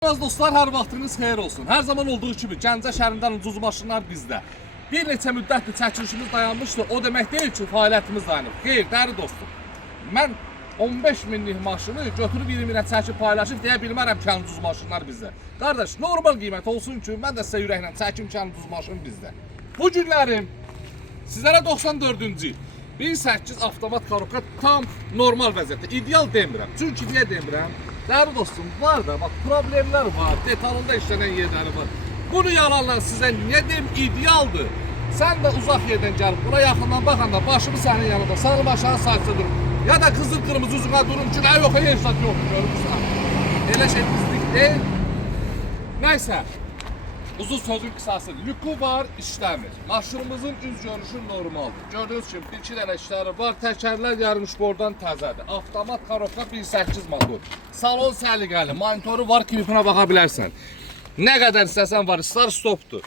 Aziz dostlar, hər vaxtınız xeyir olsun. Hər zaman olduğu kimi Gəncə şəhərindən ucuz maşınlar bizdə. Bir neçə müddətdir çəkilişimiz dayanmışdı. O demək deyil ki, fəaliyyətimiz dayanıb. Xeyr, dəri dostum. Mən 15 minlik maşını götürüb 20 minə çəkib paylaşıb deyə bilmərəm ki, ucuz maşınlar bizdə. Qardaş, normal qiymət olsun ki, mən də sizə ürəklə çəkim ki, ucuz maşın bizdə. Bu günlərim sizlərə 94-cü 1.8 avtomat karoka tam normal vəziyyətdə. İdeal demirəm. Çünki niyə demirəm? Değerli dostum, var da bak problemler var, detalında işlenen yerleri var. Bunu yalanla sizə niyə deyim, idealdır. Sən də uzaq yerdən gəlib, buna yaxından baxanda başımı sənin yanında, sağ başına saçsa durur. Ya da kızıl kırmızı üzüne durum ki, yok, heç zat yox, görürsən. Elə şey bizlik deyil. Nəysə, uzun sözün qısası, lükü var, işləmir. Maşınımızın üz görüşü normaldır. Gördüğünüz kimi, iki dənə işləri var, təkərlər yarımışbordan təzədir. Avtomat karoka 1.8 motor. Salon səliqəli, monitoru var, klipinə baxa bilərsən. Nə qədər istəsən var, start stopdur.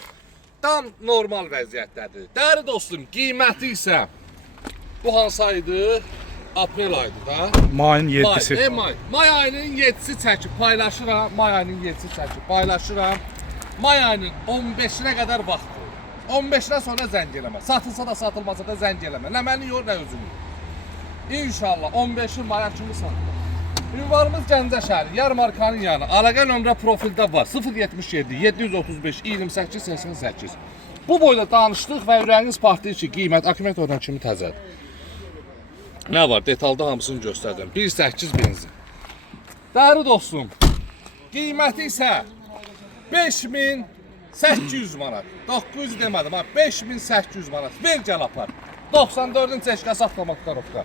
Tam normal vəziyyətdədir. Değerli dostum, qiyməti isə bu hansı aydı? Aprel aydı da. Mayın 7'si. May ayının 7'si çəkib paylaşıram. May ayının 7'si çəkib paylaşıram. May ayının 15'ine kadar vaxt. 15'den sonra zəng eləmə. Satılsa da satılmasa da zəng eləmə. Nə məni yor, nə özünü. İnşallah 15'in maya kimi satılır. Ünvanımız Gəncə şəhəri, yarmarkanın yanı. Əlaqə nömrə profildə var. 077 735 28 88. Bu boyda danışdıq və ürəyiniz partlayır ki, qiymət akkumulyatordan kimi təzədir. Nə var? Detalda hamısını göstərdim. 1.8 benzin. Değerli dostum, qiyməti isə 5800 manat. 900 demədim ha, 5800 manat. Ver gəl apar. 94-ün çeşkəsi avtomat karoka.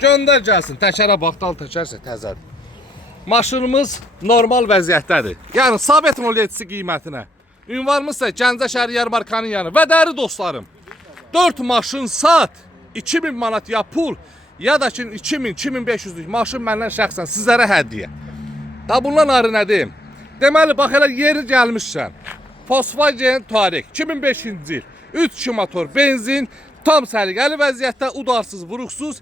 Göndər gəlsin. Təkərə bax, dal təkərsə təzədir. Maşınımız normal vəziyyətdədir. Yəni Sabit 07-si qiymətinə. Ünvanımız isə Gəncə şəhəri yarmarkanın yanı. Və dəyərli dostlarım, 4 maşın sat 2000 manat ya pul, ya da ki 2000-2500'lük maşın məndən şəxsən sizlərə hədiyyə. Da bundan ayrı nə deyim? Deməli, bax elə yeri gəlmişsən. Volkswagen Touareg 2005-ci il 3.2 motor benzin, tam səliqəli vəziyyətdə, udarsız, vuruqsuz.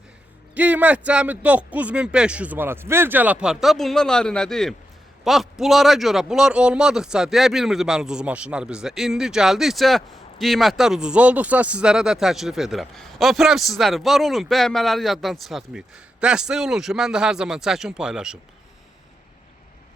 Qiymət cəmi 9500 manat. Ver gəl apar da, bundan ayrı nə deyim? Bax, bunlara görə, bunlar olmadıqca deyə bilmirdi mən ucuz maşınlar bizdə. İndi gəldikcə, qiymətlər ucuz olduqca sizlərə də təklif edirəm. Öpürəm sizləri, var olun, bəyənmələri yaddan çıxartmayın. Dəstək olun ki, mən də hər zaman çəkim paylaşım.